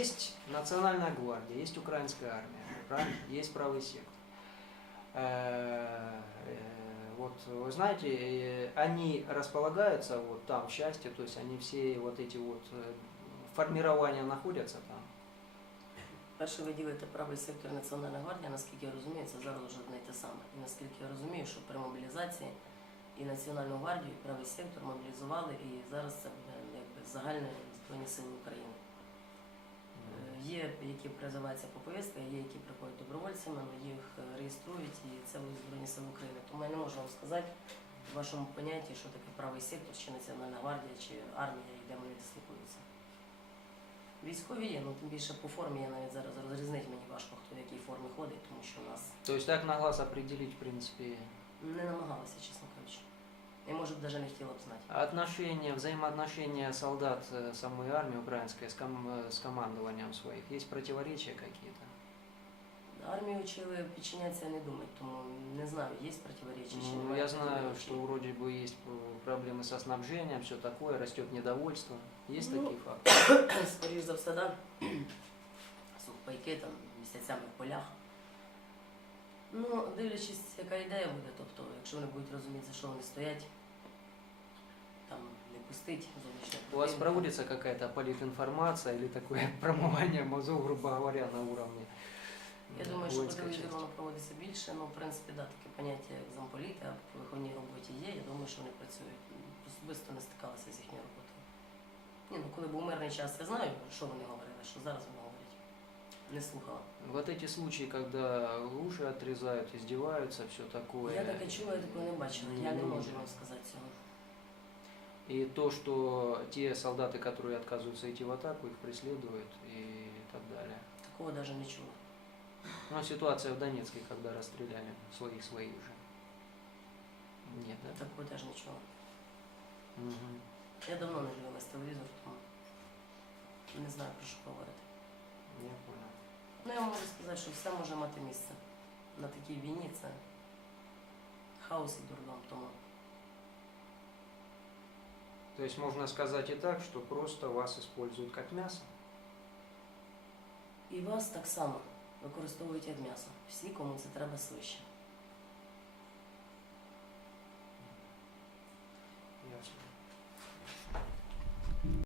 есть национальная гвардия, есть украинская армия, правильно? есть правый сектор. Э, э, Вот вы знаете, э, они располагаются вот там в части, то есть они все вот эти вот э, формирования находятся там. Перше ви ділите правий сектор і Національна гвардія, наскільки я розумію, це зараз вже одне й те саме. І наскільки я розумію, що при мобілізації і Національну гвардію, і правий сектор мобілізували, і зараз це буде якби загальне Збройні Сили України. Є, які призиваються по повістки, є, які приходять добровольцями, але їх е, реєструють, і це будуть Збройні Сили України. Тому я не можу вам сказати в вашому понятті, що таке правий сектор, чи Національна гвардія, чи армія, і де вони дислокуються. Військові є, ну тим більше по формі я навіть зараз розрізнити мені важко, хто в якій формі ходить, тому що у нас То есть так на глаз определить, в принципе, не намагалися, чесно кажучи. Я може б навіть не хотіла б знати. отношения, взаимоотношения солдат э, самой армии украинской с, ком- э, с командованием своих, есть противоречия какие-то? Армію вчили підчинятися не думати, тому не знаю, є противоречия чи Ну, немає я знаю, противоречий. что вроде бы есть э, проблемы со снабжением, все такое, растет недовольство. Есть Ну, такие факты? Скоріш за все, да. Сухпайки там місяцями в полях. Ну, дивлячись, яка ідея буде, тобто, якщо вони будуть розуміти, за що вони стоять, там не пустить зовнішнє У вас проводится какая-то политинформация или такое промывание мозгов, грубо говоря, на уровне? Я э, думаю, що по воинской телевізору части? воно проводиться більше, ну, в принципі, да, таке поняття, як замполіти, а по виховній роботі є, я думаю, що вони працюють. Особисто не стикалася з їхньою роботою. Ні, ну коли був мирний час, я знаю, що вони говорили, що зараз вони говорять. Не слухала. Вот эти случаи, когда уши отрезают, издеваются, все такое. Я таке чула, я такого не бачила. Я не Ну, можу вам сказати цього. И то, что те солдаты, которые отказываются идти в атаку, их преследуют и так далее. Такого навіть не чула. Ну, ситуация в Донецке, когда расстреляли своих своих же. Нет, да? Такого навіть не чула. Мгм. Я давно не дивилась телевізор, тому не знаю про що говорити. Я понял. Ну я можу сказати, що все може мати місце. На такій війні це хаос і дурдом, тому То есть можно сказать и так, что просто вас используют как мясо. і вас так само використовують як м'ясо. Всі, кому це треба свище.